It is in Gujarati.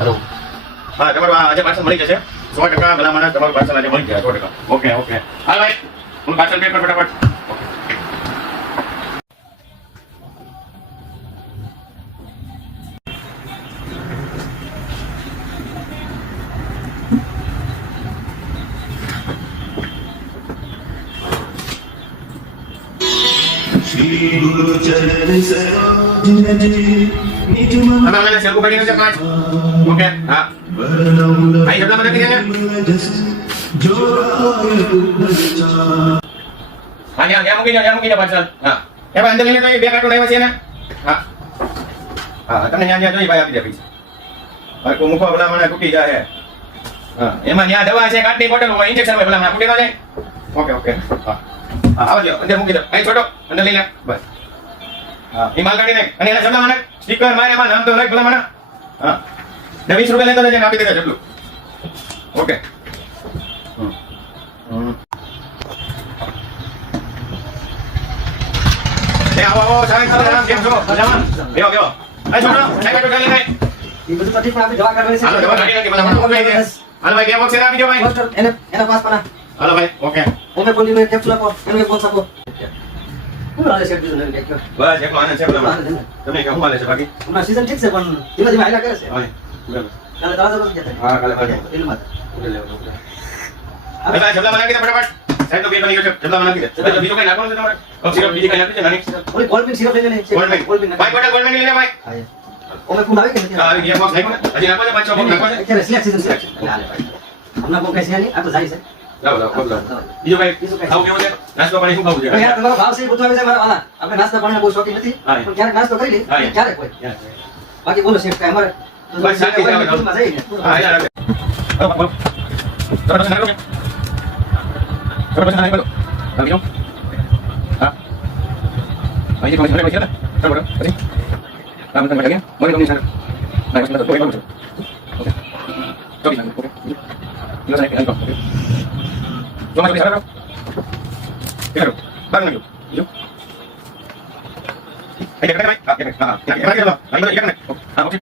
હેલો. હા તમારું આજે પાર્સલ મળી જશે 100% ભલામણ તમારું પાર્સલ આજે મળી જાય 100%. ઓકે ઓકે હાલ ભાઈ હું પાર્સલ પેક કર ફટાફટ. श्री गुरु चरण सरोज रजे निज मन હવે મને સેલ્ફી પડીને છે 5. ઓકે હા ભાઈ જબલા મને કીધે ને जो राय उपजा હા ન્યા મૂકી દે પાર્સલ. હા એ ભાઈ અંદર લઈને તો બે કાર્ટૂન આવ્યા છે ને. હા હા તમને ન્યા જોઈ ભાઈ આપી દે પૈસા. હવે કો મુખો ભલામણ તૂટી જાય. હા એમાં ન્યા દવા છે કાટની બોટલ હોય ઇન્જેક્શન હોય ભલામણ તૂટી ન જાય. ઓકે ઓકે હા હા આવજો અંદર મૂકી દો અહીં છોટો અંદર લઈ લે બસ. હા એ માલ કાઢી નાખ અને એના જબલા મને સ્ટીકર મારે એમાં નામ તો લખ ભલામણ. હા 20 રૂપિયા લેતો જઈને આપી દેજો જબલું. ઓકે એ આવો સાહેબ કેમ છો મજામાં બેહો બેહો આ છોકરો સાહેબ તો ચાલી જાય એ બધું તકલીફ આપણે દવા કાઢવાની છે. હાલો દવા કાઢી નાખી ભલામણ ઓકે હાલો ભાઈ કેમ વખત આપી દો ભાઈ. પોસ્ટર એના પાસ પાના હાલો ભાઈ ઓકે ઓમે પોલીને કેપ્સ્યુલ આપો એનું બોલ આપો હું હાલે છે બીજું નહીં દેખ્યો બસ એકલો આનંદ છે ભલામણ. તમે કેમ હાલે છે બાકી હમણાં સીઝન ઠીક છે પણ ધીમે ધીમે હાલ્યા કરે છે. હા બરાબર કાલે તળાજા બસ ગયા હા કાલે ભાઈ એનું માથે હવે ભાઈ જબલા બનાવી દે ફટાફટ સાહેબ તો બે બની ગયો છે જબલા બનાવી દે એટલે બીજું કઈ નાખવાનું છે તમારે કપ સિરપ બીજી કઈ નાખી છે નાની ઓલી ગોલ્ડ સિરપ લઈ લે ગોલ્ડ ગોલ્ડ ભાઈ બટા ગોલ્ડ લઈ લે ભાઈ. હા ઓમે કોણ આવે કે નથી હા આવી ગયા બોક્સ નાખો ને હજી નાખો છે 5-6 બોક્સ નાખો છે. અત્યારે સિલેક્શન સિલેક્શન હાલે ભાઈ હમણાં કોઈ કઈ છે નહીં આ તો જાય છે લાવો લાવો લાવો બીજું ભાઈ ખાવું કેવું છે નાસ્તો પાણી શું ખાવું છે યાર તમારો ભાવ છે બધું આવે છે મારા વાલા આપણે નાસ્તા પાણીના બહુ શોખીન નથી હા. પણ ક્યારેક નાસ્તો કરી લે હા. ક્યારેક કોઈ બાકી બોલો શેફ કાંઈ અમારે બસ શાંતિ છે હવે. બધુંમાં જઈએ ને. હા યાર બોલો બોલો થોડા નાખો કે થોડા નાખો બોલો બીજો હા અહીં કોઈ મને પૈસા ના બોલો પછી કામ તો મળી ગયા મને તમને સારું ના બસ તો કોઈ બોલો ઓકે તો બી ઓકે યો સાહેબ આઈ ઓકે તો મને સારું કરો બાર નાખો બીજો અહીં કઈ ભાઈ હા એક હા એક